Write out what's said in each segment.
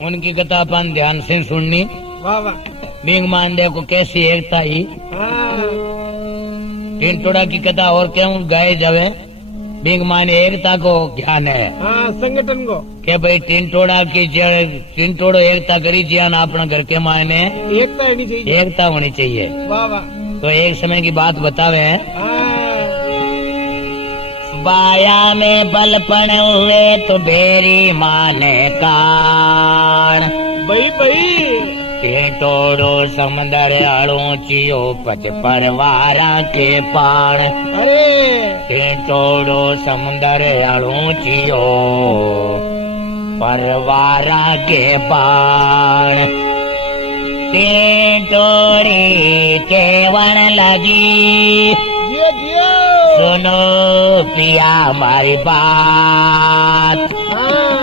उनकी कथा अपन ध्यान से सुननी। वाह वाह। बिंग मान देखो कैसी एकता ही। हाँ। टिंटोड़ा की कथा और क्यों गाए जावे। बिंग मान एकता को ज्ञान है। हाँ, संगठन को के भाई टिंटोड़ा की टिंटोड़ो एकता करी जियान अपना घर के मायने एकता होनी चाहिए। एकता होनी चाहिए। वाह वाह। तो एक समय की बात बतावे हैं। हाँ। बाया में बलपन हुए तो बेरी माने कान भाई भाई। टिंटोड़ो समंदर अड़ोचियो पच परवारा के पाण। अरे टिंटोड़ो समंदर अड़ोचियो परवारा के पाण। टिंटोड़ी केवण लगी जियो जियो। सुनो पिया हमारी बात। हाँ।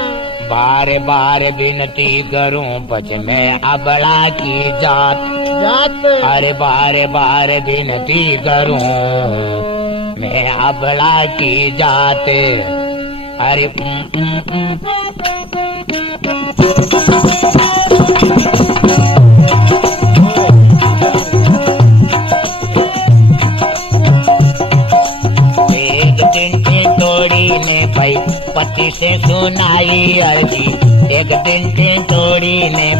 बार बार विनती करूं पछ मैं अबला की जात। जात। अरे बार बार विनती करूं मैं अबला की जात। अरे एक दिन टिंटोड़ी ने भाई पति से सुनाई अर्जी। एक दिन टिंटोड़ी ने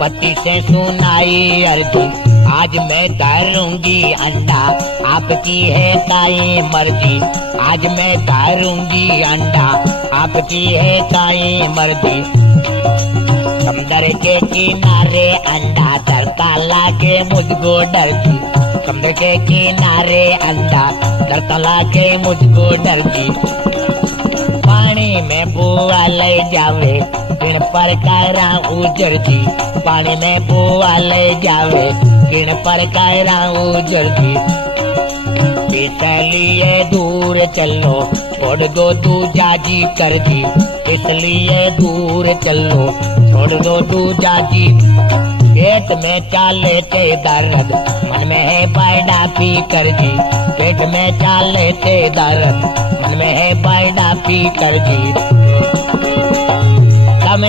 पति से सुनाई अर्जी। आज मैं डालूंगी अंडा आपकी है ताई मर्जी। आज मैं डालूंगी अंडा आपकी है ताई मर्जी। समुद्र के किनारे अंडा तरता लागे मुझको डरती। समुद्र के किनारे अंडा तरता लागे मुझको डरती। पानी में बुआ ले जावे किण पर कायरा उजरती। पानी में बुआ ले जावे किण पर कायरा उजरती। इसलिए दूर चलो छोड़ दो दूजा जी कर दी। इसलिए दूर चलो छोड़ दो दूजा जी। पेट में चाले थे दर्द मन में है पैदा पी कर दी। पेट में चाले थे दर्द मन में है पैदा पी कर दी। दम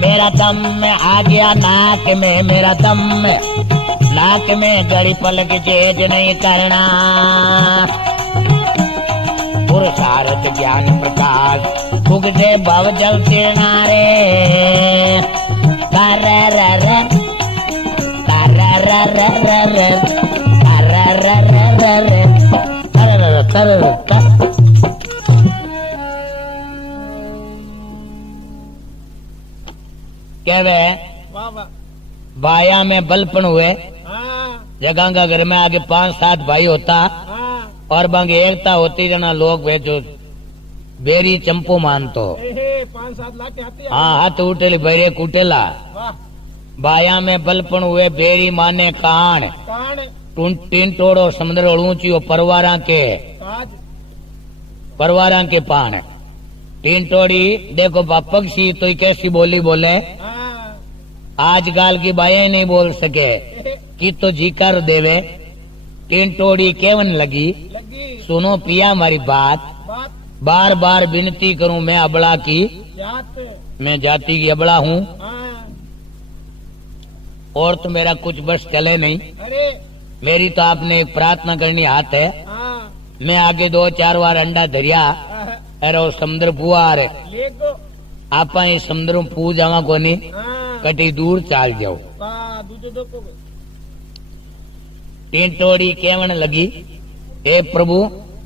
मेरा दम में आ गया नाक में। मेरा दम में नाक में गड़ी पलक चेज नहीं करना। पुरुषार्थ ज्ञान प्रकाश भुग से भव जल किनारे। कहवे वाह वाह। बाया में बलपन हुए। हाँ। जगह का घर में आगे 5-7 भाई होता हाँ। और बंग एकता होती जना लोग वे जो बेरी चंपो मानतो। 5-7 लाख आती है। हाँ हाथ उठेली बेरे कुटेला। वाह। बाया में बलपन हुए बेरी माने कान। कान। टिंटोड़ो समुद्र ऊंची परवारा के ताज। परवारा के पान। टिंटोड़ी देखो पक्षी तो कैसी बोली बोले। हाँ। आजकल की बाएं नहीं बोल सके कि तो जी कर देवे। टिंटोड़ी केवन लगी लगी। सुनो पिया हमारी बात। बात। बार बार विनती करूं मैं अबला की। जात। मैं जाति की अबला हूँ हाँ। और तो मेरा कुछ बस चले नहीं। अरे मेरी तो आपने एक प्रार्थना करनी हाथ है। हाँ। मैं आगे 2-4 बार अंडा धरिया अरे वो समुद्र पुआ रे ले को। आप समुद्र पू जावा कोनी। हाँ। कटी दूर चाल जाओ। वाह। दूजो दो को। टिंटोड़ी केवन लगी ए प्रभु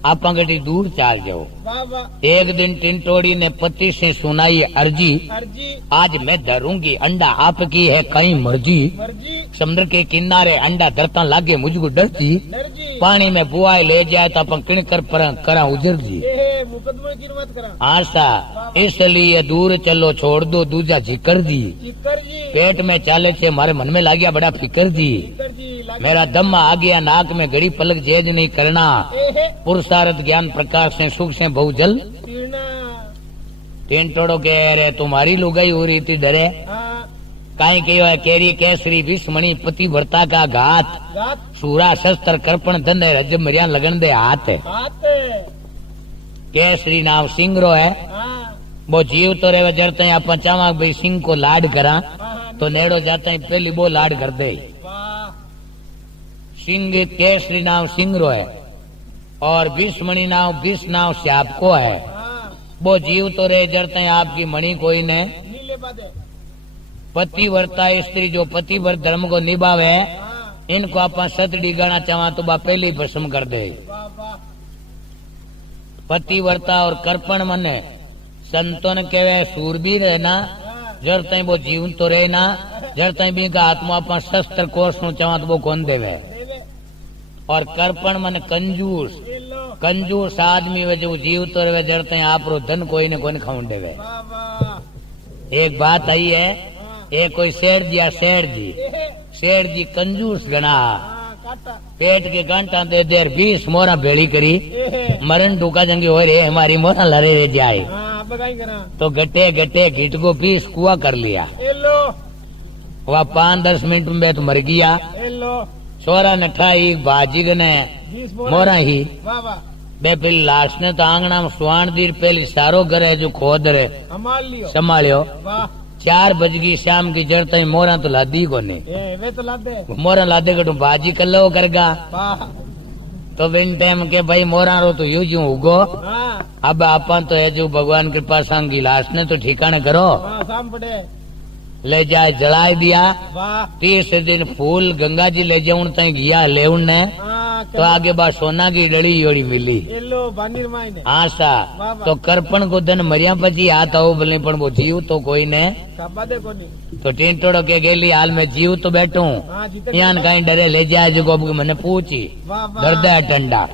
आप कटी दूर चाल जाओ। वाह वाह। एक दिन टिंटोड़ी ने पति से सुनाई अर्जी। अर्जी। आज मैं धरूंगी अंडा आपकी है कहीं मर्जी। मर्जी। समुद्र के किनारे अंडा धरता लागे मुझको डरती। दर्जी। पानी में बुआई ले जाए तो अपन किण कर करा उजर जी। मुकदमे की मत करा। आशा इसलिए दूर चलो छोड़ दो दूजा जिकर दी। जिकर जी। पेट में चाले से मारे मन में लागिया बड़ा फिकर जी। जिकर जी। मेरा दम आ गया नाक में घड़ी पलक जेज नहीं करना। पुरुषार्थ ज्ञान प्रकाश से सुख से बहु जल पीना। टिंटोड़ो कह रहे तुम्हारी लुगाई हो रही थी डरे। हाँ। काई कही केरी केसरी विषमणि पति भरता का घात। रात। सूरा शस्त्र कर्पण धन रज मरिया लगन दे हाथ। हाथ। केसरी नाम सिंगरो है। हाँ। वो जीव तो रहे जड़ते आप चावा भाई सिंह को लाड करा तो नेड़ो जाते हैं पहली वो लाड कर दे। वाह सिंह केसरी नाव सिंह रो है और 20 मणि नाव 20 नाव श्याप को है। हाँ वो जीव तो रहे जड़ते हैं आपकी मणि कोई ने नीले बादे पतिव्रता स्त्री जो पतिव्रत धर्म को निभावे हाँ इनको आप सतड़ी गाना चावा तो बा पहले ही भस्म कर दे। वाह वाह पतिव्रता और कर्पण मने संतों ने कहे सूरबीर है ना हाँ जड़ तई वो जीवन तो रहे ना जड़ तई भी का आत्मा अपन शस्त्र कोष नु चावा तो वो कौन देवे। देवे और कर्पण मन कंजूस ये लो कंजूस आदमी वे जो जीव तो रहे जड़ तई आप रो धन कोई ने कोई खाऊं देवे। वाह वाह एक बात आई है हाँ एक कोई शेर जी ये शेर जी कंजूस गना हाँ काटा पेट के गांठा दे देर 20 मोरा भेड़ी करी ये मरण ढूका जंगी हो रे हमारी मोरा लरे रे जाए हाँ बगाई करा तो गटे गटे घिट को 20 कुआ कर लिया। ये लो वह 5-10 मिनट में तो मर गया। ये लो छोरा नठाई बाजी ने 20 मोरा ही वाह वाह बे पहली लाश ने तो आंगना में सुहान दीर पहली सारो करे जो खोद रे हमार लियो संभालियो। वाह 4 बज गई शाम की जड़ तई मोरा तो लादी को ने ये वे तो लादे मोरा लादे कटू बाजी कर लो करगा वाह तो बिन टाइम के भाई मोरा रो तो यूं उगो हाँ अब आपन तो है जो भगवान कृपा संग गिलास ने तो ठिकाने करो हाँ शाम पड़े ले जाए जला दिया। वाह 30 दिन फूल गंगा जी ले जाऊं तई गया ले ने हाँ तो आगे बा सोना की डड़ी योड़ी मिली ये लो बानीर मायने आशा वाह, वाह। तो कर्पण को धन मरिया पची आता हो भले पण वो जीव तो कोई ने काबा दे कोनी तो टींटोड़ो के गेली हाल में जीव तो बैठू हाँ जीते यान कहीं डरे ले जाए जो को मैंने पूछी वाह वाह दर्द है ठंडा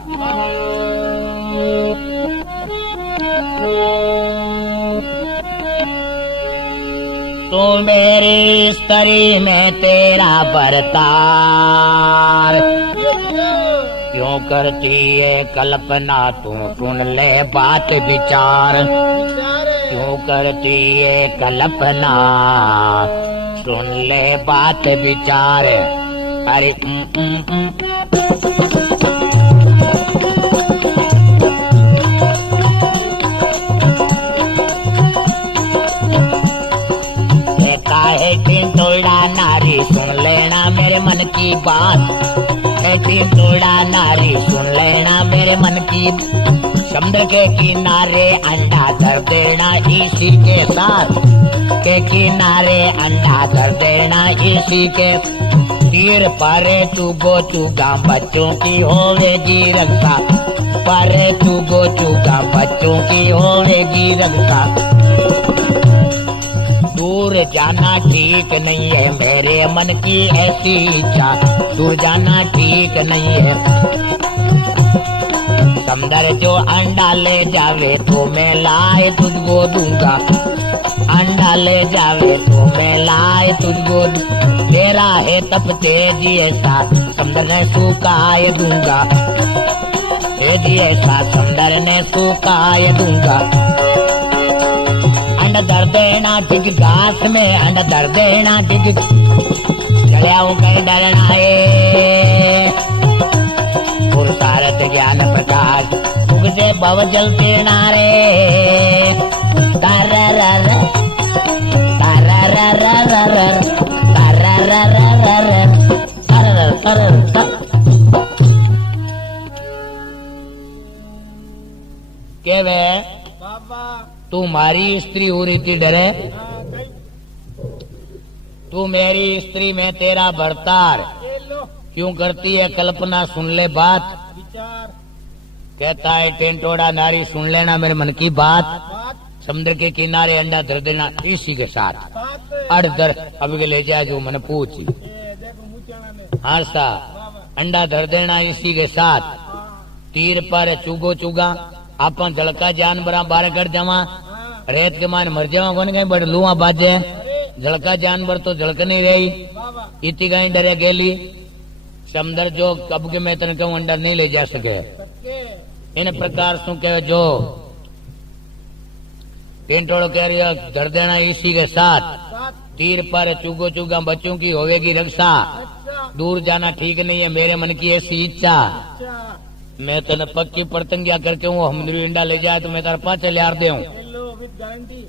तू मेरी स्त्री में तेरा बरतार क्यों करती है कल्पना तू सुन ले बात विचार क्यों करती है कल्पना सुन ले बात विचार। अरे कहता है टिंटोड़ा नारी सुन लेना मेरे मन की बात टिंटोड़ा नारी सुन लेना मेरे मन की समुद्र के किनारे अंडा धर देना इसी के साथ के किनारे अंडा धर देना इसी के तीर पारे तू गो चूगा बच्चों की होवेगी रक्षा पारे तू गो चूगा बच्चों की होवेगी रक्षा। दूर जाना ठीक नहीं है मेरे मन की ऐसी इच्छा दूर जाना ठीक नहीं है। समंदर जो अंडा ले जावे तो मैं लाए तुझको दूंगा अंडा ले जावे तो मैं लाए तुझको मेरा है तप तेजी ऐसा समंदर ने सुखाए दूंगा तेजी ऐसा समंदर ने सुखाए दूंगा। अंडा धर देना ठीक घास में अंडा धर देना ठीक चलिया कर डरना है पुरुषार्थ ज्ञान प्रकाश उगसे भव जल नारे के वे बाबा तू मारी स्त्री हो रही थी डरे हाँ कहीं तू मेरी स्त्री में तेरा बर्तार ये लो क्यों करती है कल्पना सुन ले बात विचार कहता है टेंटोड़ा नारी सुन लेना मेरे मन की बात बात समुद्र के किनारे अंडा धर देना इसी के साथ बात अड़ धर अब के ले जाए जो मैंने पूछी ये देखो मुचाना ने हाँ सा बाबा अंडा धर देना इसी के साथ हाँ तीर पर चुगो चुगा आपन झड़का जानवर बाहर कर जावा हाँ रेत के मान मर जावा कौन कहीं बड़ लुआ बाजे अरे झड़का जानवर तो झड़क नहीं रही बाबा इतनी कहीं डरे गेली समंदर जो कब के मैं तन कहूँ अंडा नहीं ले जा सके सके इन प्रकार सु कहे जो टेंटोड़ो कह रही है धर देना इसी के साथ साथ तीर पर चुगो चुगा बच्चों की होवेगी रक्षा अच्छा दूर जाना ठीक नहीं है मेरे मन की ऐसी इच्छा अच्छा मैं तने पक्की पतंगिया करके हूँ हम इंडा ले जाए तो मैं तारा पाँच लियार दे ये लो विद गारंटी।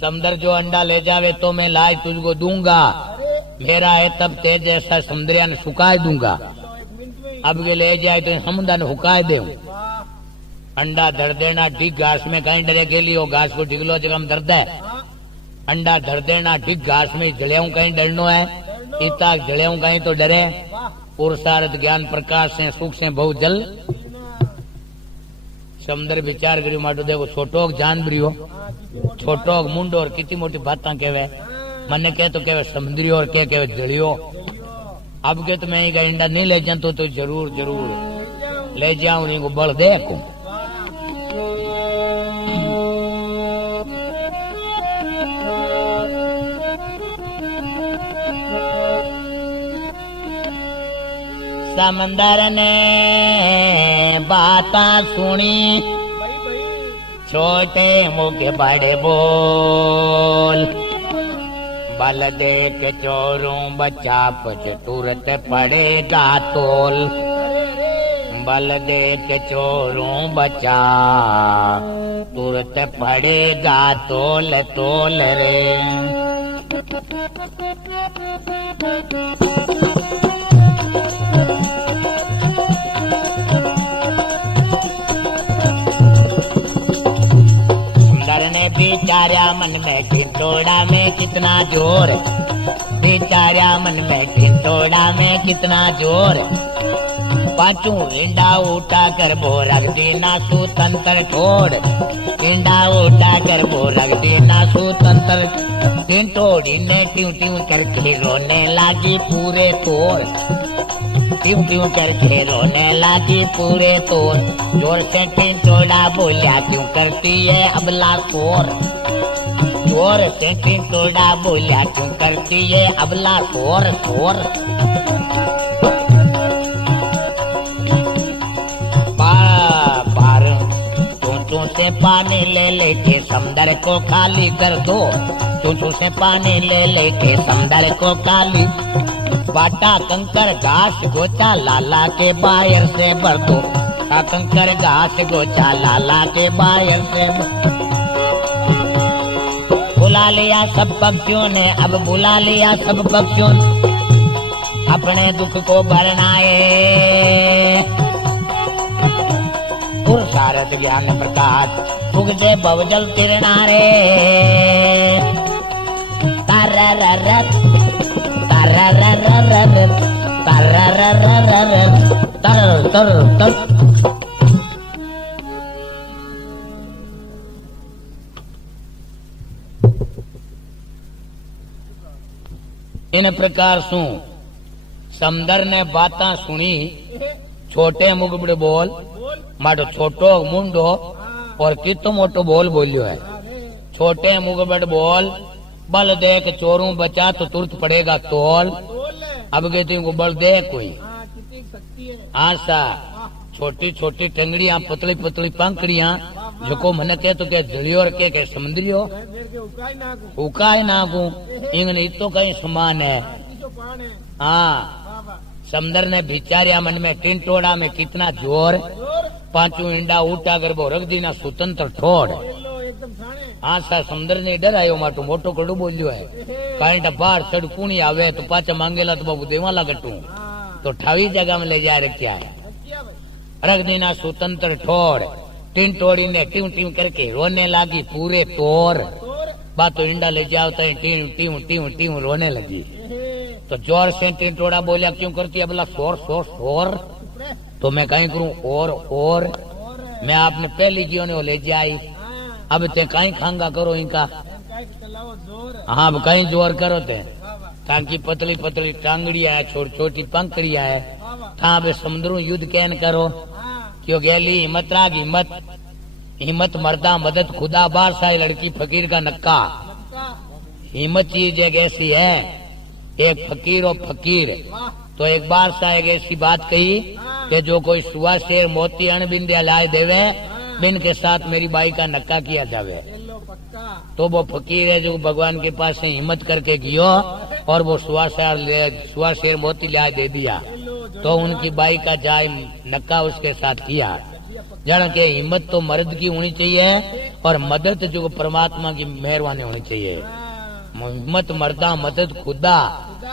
समंदर जो अंडा ले जावे तो मैं लाज तुझको दूंगा, अरे मेरा है तब तेज जैसा समुद्रिया ने सुखाए दूंगा। लो, 1 मिनट में ही। अब के ले जाए तो समुद्र ने हुकाए दे। वाह। अंडा धर देना ठीक घास में, कहीं डरे के लिए घास को ढिगलो जगह में दर्द है। हाँ, अंडा धर देना ठीक घास में, जड़ियाऊ कहीं डरनो है, इतना जड़ियाऊ कहीं तो डरे। वाह। पुरुषार्थ ज्ञान प्रकाश से सुख से बहुत जल। ना। समुद्र विचार करियो माटो देखो छोटो जान बरियो, हाँ, कितनी मोटी छोटो मुंडो और कितनी मोटी बातें कहवे। हाँ, मने कह तो कहवे समुद्री और कह कहवे जड़ियो। चलियो। अब के तो मैं ये अंडा नहीं ले जाता तो जरूर जरूर ले जाऊं। ले जाऊं, इनको बल देखूं। समंदर ने बातें सुनी, भाई भाई। छोटे मुख बड़े बोल। बल देख चोरों बचा पच तुरंत पड़ेगा तोल। अरे अरे। बल देख चोरों बचा तुरंत पड़ेगा तोल तोल रे। सुंदर ने बिचारा मन में टिंटोड़ा में कितना जोर, बिचारा मन में टिंटोड़ा में कितना जोर। पांचू इंडा उठा कर वो रख देना सुतंत्र छोड़, इंडा उठा कर वो रख देना सुतंत्र। टिंटोड़ी ने ट्यू ट्यू करके रोने लगी पूरे तोड़, ट्यू ट्यू करके रोने लगी पूरे तोड़। जोर से टिंटोड़ा बोलिया क्यों करती है अबला शोर, जोर से टिंटोड़ा बोलिया क्यों करती है अबला शोर शोर। चूचू से पानी ले लेके समंदर को खाली कर दो, चूचू से पानी ले लेके समंदर को खाली। बाटा कंकर घास गोचा लाला के बायर से भर दो, कंकर घास गोचा लाला के बायर से बुला लिया सब पक्षियों ने, अब बुला लिया सब पक्षियों ने अपने दुख को भरनाए। पुरुषार्थ ज्ञान प्रकाश सुख से बवजल तिरनारे। तरररर तरररर तरररर तर तर तर। इन प्रकार सु समंदर ने बातें सुनी, छोटे मुगबड़े बोल बोल। माटो छोटो मुंडो हाँ, और कितो मोटो बोल बोलियो है। अरे। छोटे मुगबड़ बोल, बल देख चोरों बचा तो तुरंत पड़ेगा तोल। बोल ले। अब कहती को बल दे कोई हाँ, कितनी शक्ति है। आशा। वाह। छोटी छोटी टंगड़ियां पतली पतली पंखड़ियां जो मने कह तो के जड़ियो और के समंदरियो देर के उकाई ना को। उकाय नागू इंगने तो कहीं समान है। किसो पान है। हाँ, वाह वाह। समंदर ने भिचारिया मन में टिंटोड़ा में कितना जोर। जोर। पांचों इंडा उठा कर वो रख दीना स्वतंत्र छोड़। ले लो एकदम थाने। आशा समुद्र ने डर आयो माटो मोटो कड़ू बोलियो है। कारण बाहर चढ़ कुणी आवे तो पाचा मांगेला तो बाबू देवाला गटू हाँ, तो ठावी जगह में ले जा रखा है। क्या भाई। रख देना स्वतंत्र छोड़। टिंटोड़ी ने ट्यू ट्यू करके रोने लगी पूरे तोर। तोर। बातो इंडा ले जाओ तो टीव टीव टीव टीव रोने लगी। तो जोर से टिंटोड़ा बोलिया क्यों करती है बोला शोर शोर शोर। तो मैं कहीं करूं और और मैं आपने पहली जियो ने वो ले जाई। हाँ, अब ते कहीं खांगा करो इनका। काई चलाओ जोर। हाँ अब कहीं जोर करो ते वाह वाह। ताकि पतली पतली टांगड़िया है, छोटी छोटी पंखड़िया है। वाह वाह। था अब समुद्रों युद्ध कैन करो हाँ, क्यों गैली हिम्मत राग हिम्मत हिम्मत मर्दा मदद खुदा बादशाह लड़की फकीर का नक्का। लगता। हिम्मत चीज एक ऐसी है, एक फकीर और फकीर। वाह। तो एक बादशाह एक ऐसी बात कही हाँ, कि जो कोई सुआ शेर मोती अण बिंदिया लाए देवे बिन के साथ मेरी बाई का नक्का किया जावे। ले लो पक्का। तो वो फकीर है जो भगवान के पास से हिम्मत करके गियो और वो सुआ शेर मोती लाए दे दिया। ले लो जो। तो उनकी बाई का जाय नक्का उसके साथ किया। जन के हिम्मत तो मर्द की होनी चाहिए और मदद जो परमात्मा की मेहरबानी होनी चाहिए। हाँ, हिम्मत मर्दा मदद खुदा,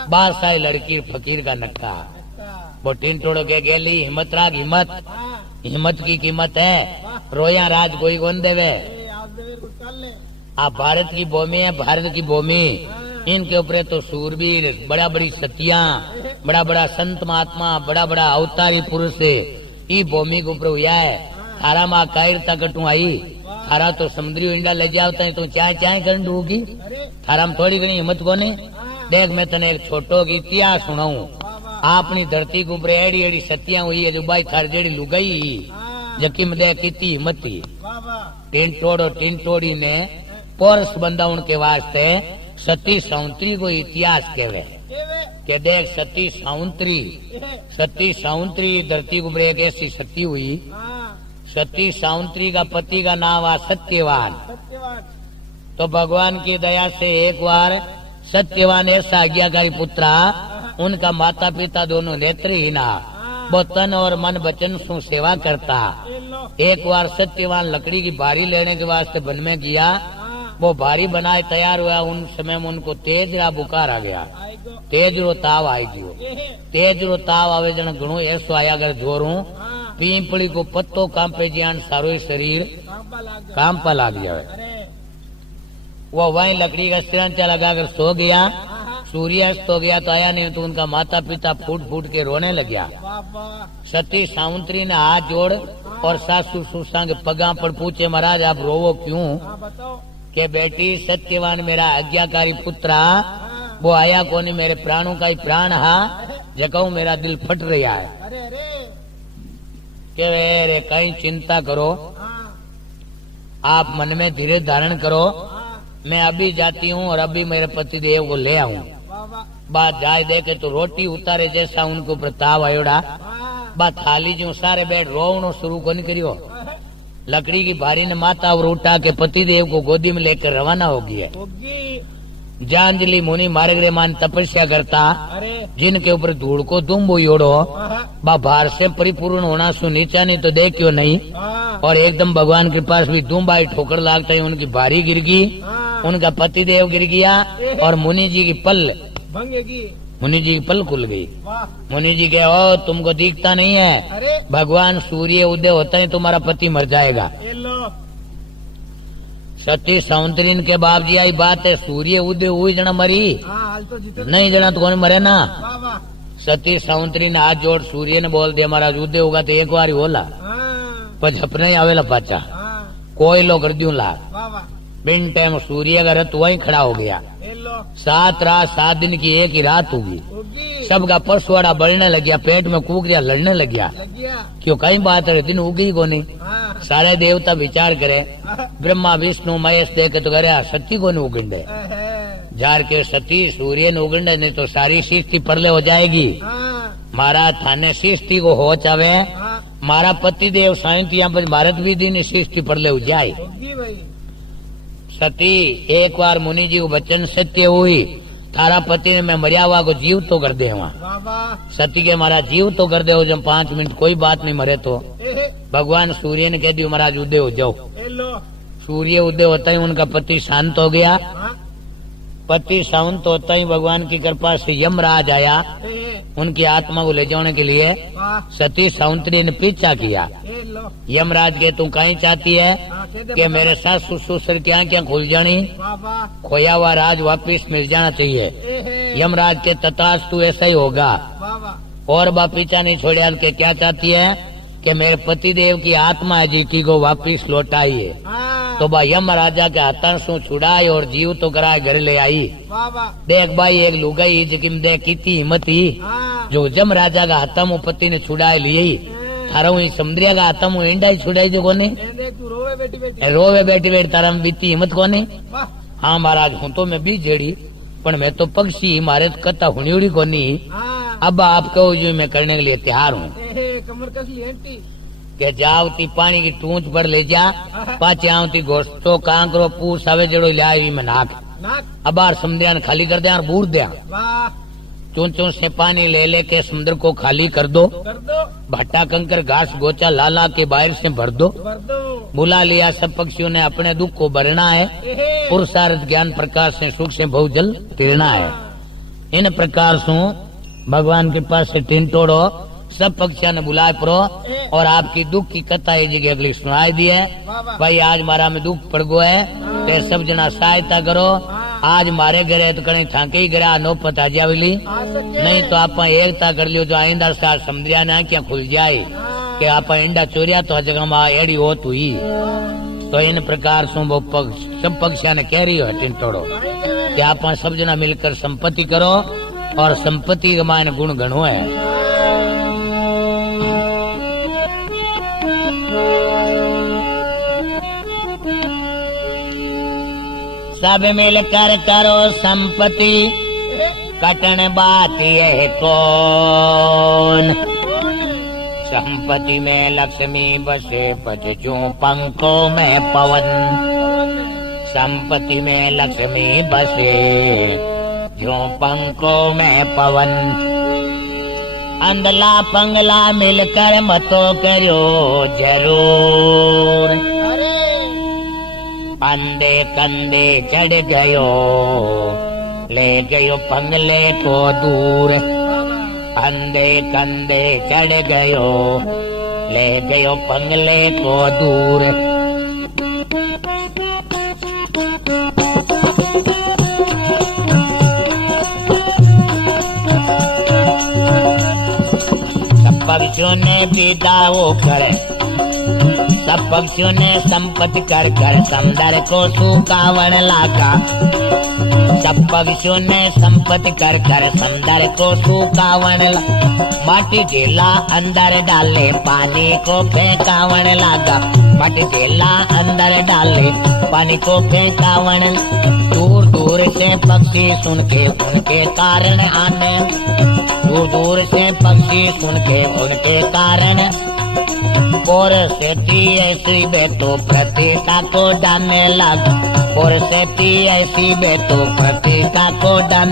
बादशाह लड़की फकीर का नक्का। अच्छा, वो टीन टोड़ो के गेली हिम्मत राग हिम्मत, हाँ, हिम्मत की कीमत है, रोया राज कोई कौन देवे। ये आप देवे को चल ले। आप भारत की भूमि है, भारत की भूमि, इनके ऊपर तो सूरवीर, बड़ा बड़ी सतियां, बड़ा बड़ा संत महात्मा, बड़ा बड़ा अवतारी पुरुष ई भूमि के ऊपर हुआ है। थारा माँ कायरता कटू आई, थारा तो समुद्री इंडा ले जाता है, तो चाय चाय कर डूबी, अरे, थारा में थोड़ी घनी हिम्मत को नहीं। हाँ, देख मैं तने एक छोटो की इतिहास सुनाऊं। वाह, वाह, आपनी धरती के ऊपर एड़ी एड़ी सतियां हुई है, जो बाई थार जेड़ी लुगाई हाँ, जकी में देख कितनी हिम्मत थी। वाह, वाह, टीन टोड़ी ने पोरस बंदा उनके वास्ते सती साउंत्री को इतिहास कहवे केवे, के देख सती साउंत्री, ये, सती साउंत्री धरती के ऊपर एक ऐसी सती हुई। हाँ, सती साउंत्री का पति का नाम आ सत्यवान। सत्यवान, तो भगवान की दया से एक बार सत्यवान ऐसा आज्ञाकारी पुत्रा, उनका माता पिता दोनों नेत्रहीना, वो तन और मन वचन सु सेवा करता। ये लो, एक बार सत्यवान लकड़ी की बारी लेने के वास्ते वन में गया। हाँ, वो भारी बनाए तैयार हुआ, उन समय में उनको तेज रा बुखार आ गया, आई गो, तेज रो ताव आई गयो। ये, तेज रो ताव आवे जन घणो ऐसो आया अगर जोरू, हाँ, पीपड़ी को पत्तो कांपे ज्यान सारो ही शरीर कांपा लाग गया। काम पर लाग गया। अरे, वो वहीं लकड़ी का सिरंचा लगाकर सो गया। हाँ, हाँ, सूर्यास्त हो गया तो आया नहीं, तो उनका माता पिता फूट फूट के रोने लग गया। वाह, वाह, सती साउंत्री ने हाथ जोड़ और सासू सुसा के पगा पर पूछे, महाराज आप रोवो क्यों? हाँ, बताओ, के बेटी सत्यवान मेरा आज्ञाकारी पुत्रा, हाँ, वो आया कोनी, मेरे प्राणों का ही प्राण हा, जगाऊ मेरा दिल फट रहा है। अरे, अरे, के रे कहीं चिंता करो, हाँ, आप मन में धीरे धारण करो, हाँ, मैं अभी जाती हूँ और अभी मेरे पति देव को ले आऊं। वाह, वाह, बात जाए देखे तो रोटी उतारे जैसा उनको प्रताप आयोड़ा। हाँ, बात थाली जो सारे बैठ रोवनो शुरू को नहीं करियो। हाँ, लकड़ी की भारी ने माथा और उठा के पति देव को गोदी में लेकर रवाना हो गया। होगी, जांजलि मुनि मार्ग मान तपस्या करता, अरे, जिनके ऊपर धूल को तुम बोयोड़ो, हाँ, बा भार से परिपूर्ण होना सु नीचा नहीं तो देखियो नहीं। हाँ, और एकदम भगवान के पास भी दुम बाई ठोकर लागता है, उनकी भारी गिर गई, हाँ, उनका पति देव गिर गया और मुनि जी की पल, भंगेगी, मुनि जी की पल खुल गई। वाह, मुनि जी के ओ तुमको दिखता नहीं है, अरे, भगवान सूर्य उदय होता है तुम्हारा पति मर जाएगा। ये लो, सती साउंतरीन के बाप जी आई बात है, सूर्य उदय हुई जना मरी, हाँ, हाल तो जीते, नहीं जना तो कौन मरे ना। वाह, वाह, सती साउंतरी ने हाथ जोड़ सूर्य ने बोल दिया, महाराज उदय होगा तो एक बार ही होला, हाँ, पर झपने ही आवेला पाचा, हाँ, कोई लो कर दियो ला। वाह, वाह, बिन टाइम सूर्य का रथ वहीं खड़ा हो गया। ये लो, 7 रात 7 दिन की एक ही रात होगी। होगी, सबका पशुआड़ा बढ़ने लग गया, पेट में कूक दिया, लड़ने लग गया। लग गया, क्यों कई बात है, दिन उगी को नहीं। हाँ, सारे देवता विचार करे, हाँ, ब्रह्मा विष्णु महेश देखे तो करे सती को नहीं उगंडे, है, जार के सती सूर्य ने उगंडे, नहीं तो सारी सृष्टि परले हो जाएगी। हाँ, मारा थाने सृष्टि को हो चावे, हाँ, मारा पति देव साइंतिया पर भारत विधि ने सृष्टि परले हो जाए। होगी भाई, सती एक बार मुनि जी को वचन सत्य हुई, थारा पति ने मैं मरिया हुआ को जीव तो कर दे वहाँ। वाह, वाह, सती के महाराज जीव तो कर दे हो, जब 5 मिनट कोई बात नहीं मरे तो। ए, भगवान सूर्य ने कह दिया महाराज उदय हो जाओ। ये लो, सूर्य उदय होता ही उनका पति शांत हो गया। हाँ, पति शांत होता ही भगवान की कृपा से यमराज आया ए, उनकी आत्मा को ले जाने के लिए। वाह, सती साउंतरी ने पीछा किया। ये लो, यमराज के तू कहीं चाहती है हाँ, कह दे कि बता, मेरे सासु ससुर क्या क्या खुल जानी, वाह, वाह, खोया हुआ राज वापिस मिल जाना चाहिए। ए, यमराज के तथास्तु ऐसा ही होगा। वाह, वाह, और बा पीछा नहीं छोड़ा के क्या चाहती है कि मेरे पति देव की आत्मा है जी की को वापिस लौटाइए। हाँ, तो बा यमराजा के हाथों से छुड़ाई और जीव तो कराए घर ले आई। वाह, वाह, देख भाई एक लुगाई जिकिम देख कितनी हिम्मत ही, हाँ, जो यमराजा का हाथम पति ने छुड़ाई लिए, थारा ही समुद्रिया का हाथम इंडा ही छुड़ाई जो कोने, ए, देख तू रोवे बेटी बेटी, रोवे बैठी बैठी तारा में बीती हिम्मत कोने। वाह, हाँ महाराज हूँ तो मैं भी जेड़ी, पर मैं तो पक्षी मारे कथा हुणी उड़ी कोनी। हाँ, अब आप कहो जो मैं करने के लिए तैयार हूँ ए, कमर कस ली एंटी, कि जावती पानी की टूंच पर ले जा, पाचे आवती गोश्तो कांकरो पूस आवे जड़ो ले आई में नाक, नाक, अब बार समुद्रिया ने खाली कर दे और बूर दे। वाह, चूंचों से पानी ले लेके समुद्र को खाली कर दो, कर दो, भट्टा कंकर घास गोचा लाला के बाहर से भर दो। भर दो। बुला लिया सब पक्षियों ने, अपने दुख को भरना है, एहे, पुरुषार्थ ज्ञान प्रकाश से सुख से बहु जल तीरना है। इन प्रकार से भगवान के पास से टीन तोड़ो, सब पक्षियों ने बुलाए परो और आपकी दुख की कथा ये जगह अगली सुनाई दी है। वाह, वाह। भाई आज मारा में दुख पड़ गो है, ते सब जना सहायता करो। आज मारे घरे तो कहीं थाके ही गिरा नो पता जावली, आ सके। नहीं तो आप एकता कर लियो जो आइंदा सार समुद्रिया ने क्या खुल जाए कि आप इंडा चोरिया तो जगह में एड़ी हो तू ही। तो इन प्रकार से वो सब पक्षियों ने कह रही हो टीन तोड़ो कि आप सब जना मिलकर संपत्ति करो और संपत्ति के मान गुण गणो है। सब मिलकर करो संपत्ति, कटन बात ये कौन। संपत्ति में लक्ष्मी बसे बजू पंखों में पवन। संपत्ति में लक्ष्मी बसे जो पंखों में पवन। अंधला पंगला मिलकर मतो करो जरूर। अंधे कंधे चढ़ गयो ले गयो पंगले को दूर। अंधे कंधे चढ़ गयो ले गयो पंगले को दूर। सब पक्षियों ने विदा वो करे, सब पक्षियों ने संपत्ति कर कर समुद्र को सुखावन लागा। सब पक्षियों ने संपत्ति कर कर समुद्र को सुखावन लागा। माटी ढेला अंदर डाले पानी को फेंकावन लागा। माटी ढेला अंदर डाले पानी को फेंकावन। दूर दूर से पक्षी सुन के उनके कारण आने। दूर दूर से पक्षी सुन के उनके कारण और सेठी ऐसी बेटो प्रतिका को डालने लगा। और सेठी ऐसी बेटो प्रतिका को डाल।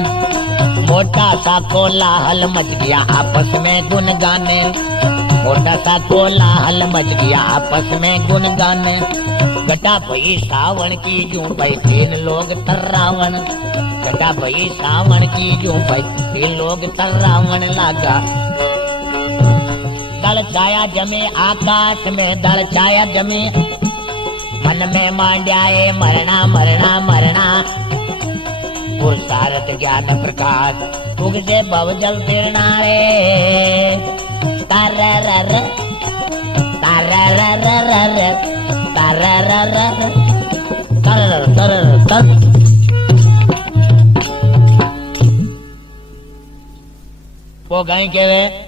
मोटा सा कोलाहल मच गया आपस में गुन गाने। मोटा सा कोलाहल मच गया आपस में गुन गाने। घटा भई सावन की जूं भाई तीन लोग तर्रावन। घटा भई सावन की जूं भाई तीन लोग तर्रावन लागा। दल छाया जमे आकाश में, दल छाया जमे मन में मांड्याए मरना मरना मरना। पुरुषार्थ ज्ञान प्रकाश उगजे भव जल तीर्णा रे। तररर तररर तररर तररर तररर। वो गाय कहवे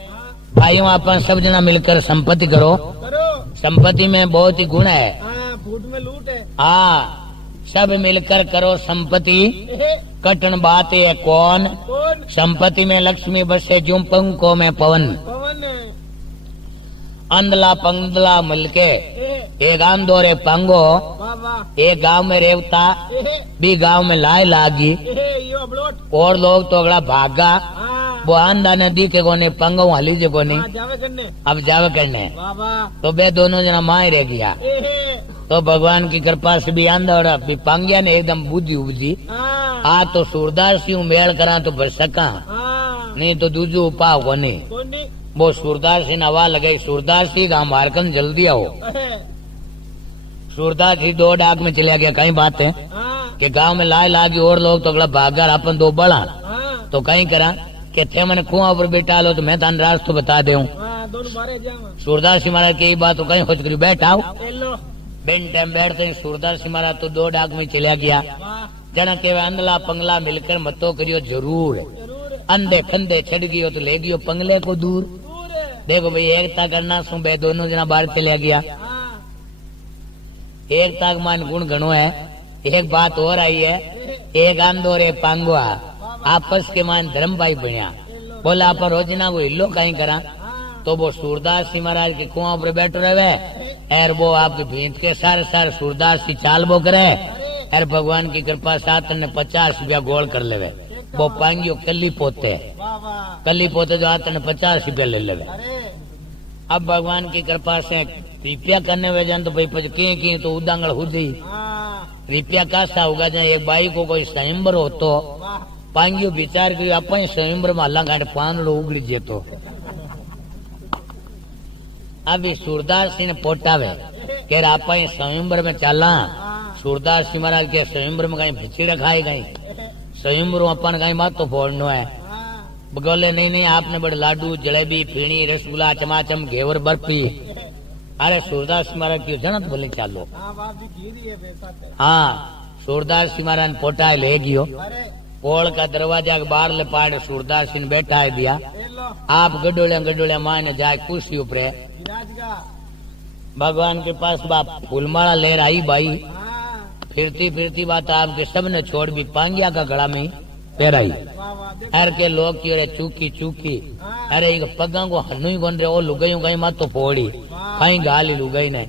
भाइयों अपन सब जना मिलकर संपत्ति करो। करो। संपत्ति में बहुत ही गुण है। हाँ, फूट में लूट है। हाँ, सब मिलकर करो संपत्ति, एहे, कटन बात है कौन। कौन? संपत्ति में लक्ष्मी बसे जुम पंखों में पवन। पवन है। अंधला पंगला मिलके एहे, एक आंदोरे पंगो। वाह वाह। एक गांव में रेवता एहे, भी गांव में लाए लागी। एहे, यो अबलोट। और लोग तो अगला भागा। हाँ, वो आंदा नदी के कोने पंगो हली जो कोने हाँ, जावे करने। अब जावे करने। वाह वाह। तो बे दोनों जना माए रह गया। एहे, तो भगवान की कृपा से भी आंदा और अभी पांगिया ने एकदम बुद्धि उपजी। हाँ, आ तो सूरदास सी मेल करा तो भर सका, हाँ, नहीं तो दूजो उपाय कोनी। कोनी। वो सूरदास सी नवा लगे, सूरदास सी गांव मारकन जल्दी आओ। एहे, सूरदास ही दो डाक में चला गया। कहीं बात है हाँ, कि गांव में लाए लागी और लोग तो अगला भागर अपन दो बड़ा। हाँ, तो कहीं करा कि थे मैंने कुआं पर बैठा लो तो मैं तान रास्ते बता दे। हाँ, दोनों बारे जावा। सूरदास जी महाराज की यही बात तो कहीं खोज करी बैठाओ। ले लो। बिन टाइम बैठते ही सूरदास जी महाराज तो दो डाक में चला गया। वाह, जना के अंधला पंगला मिलकर मतो करियो जरूर। जरूर है। अंधे खंधे चढ़ गयो तो ले गयो पंगले को दूर। दूर है। देखो भाई एकता करना सु बे दोनों जना बाहर चले गया। हाँ, एकता का मान गुण घणो है। एक बात और आई है, एक आंदो और एक पांगवा आपस के मान धर्म भाई बनिया। बोला आप रोजना वो हिलो कहीं करा। हाँ, तो वो सूरदास जी महाराज के कुआं पर बैठो रहे और वो आपके भेंट के सारे सारे सूरदास की चाल बो करे और भगवान की कृपा साथ ने 50 रुपया गोल कर लेवे। वो पांगियो कली पोते। वाह वाह कली पोते जो आते ने 50 रुपया ले लेवे। अरे अब भगवान की कृपा से रिपिया करने वे जान तो भाई की तो उदांगल हो जाई। हाँ रिपिया कासा होगा जहाँ एक बाई को कोई स्वयंवर हो तो वाह पांगियो विचार करियो अपन स्वयंवर में हल्ला काट पानड़ो उगड़ी जे तो अभी सूरदास सिंह ने पोटावे के आप स्वयंवर में चला। सूरदास सिंह महाराज के स्वयंवर में कहीं भिचड़ा खाए कहीं स्वयंवर अपन कहीं मातो फोड़नो है। बोले नहीं आपने बड़े लाडू जलेबी फीणी रसगुल्ला चमाचम घेवर बर्फी। अरे सूरदास सिंह महाराज की जनत बोले चालो। हाँ बाप जी धीरे है बेटा कर। हाँ सूरदास सिंह महाराज ने पोटा ले गयो। अरे पोल का दरवाजा के बाहर ले पाड़े सूरदास सिंह बैठा है दिया। ले लो आप गडोले माने जाए कुर्सी ऊपर विराज का। भगवान के पास बाप फूलमाला ले आई बाई। हाँ फिरती फिरती बात आपके सब ने छोड़ भी पांगिया का गला में पहराई। वाह वाह देख हर के लोग की अरे चूकी चूकी। हाँ अरे एक पगा को हनु ही गोन रे ओ लुगाइयों कहीं मत तो फोड़ी कहीं गाली लुगाई ने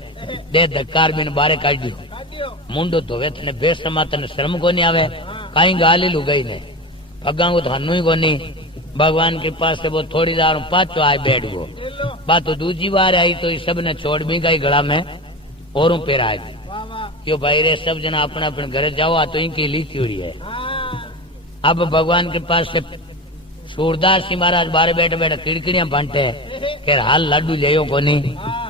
दे धक्कार बिन बारे काट दी काटियो मुंडो धोवे तने बेशर्मा तने शर्म को नहीं आवे कहीं गाली लुगाई ने पगा को तो हनु ही कोनी। भगवान के पास से वो थोड़ी देर पाचो आए बैठ गो। ले लो बात तो दूसरी बार आई तो इस सब ने छोड़ भी गई गला में और पेरा दी। वाह वाह क्यों भाई रे सब जना अपने अपने घर जाओ आ तो इनकी ली चूड़ी है। हाँ अब भगवान के पास से सूरदास सिंह महाराज बारे बैठे बैठे किड़किड़ियां बांटते के हाल लाडू ले को नहीं। हाँ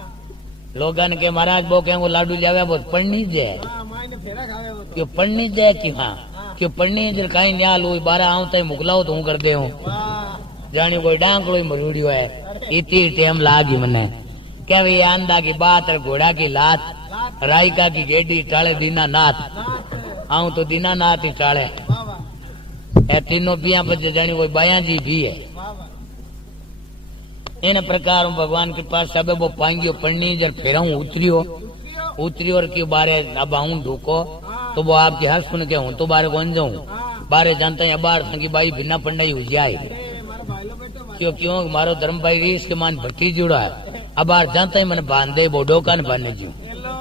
लोगन के महाराज वो कहेंगे लाडू लिया वो पढ़नी जे हाँ मायने फेरा खावे वो तो। क्यों पढ़नी जे कि हाँ क्यों पढ़नी जर कहीं न्या लो 12 आऊं तई मुकलाओ तो हूं कर दे हूं वाह जानी कोई डांकलो मरूड़ियो है इतनी टेम लागी मने क्या वे आंदा की बात और घोड़ा की लात रायका की गेडी टाले दीनानाथ नाथ आऊं तो दीनानाथ ही टाले वाह वाह ए तीनों पिया बच्चे जानी कोई बाया जी भी है। वाह वाह इन प्रकार भगवान के पास सब वो पांगियो पढ़नी जर फेराऊं उतरियो दूसरियो उतरी और के बारे अब आऊं ढूको तो वो आपकी हंस सुन के हूं तो बारे कौन जाऊं हाँ बारे जानते हैं बार संगी बाई बिना पंडाई हो जाए अरे मारा भाई लो बेटो भाई क्यों क्यों मारो धर्म भाई री इसके मान भट्टी जुड़ा है अब बार जानते ही मैंने बांध दे वो डोका न बांधने जू ले लो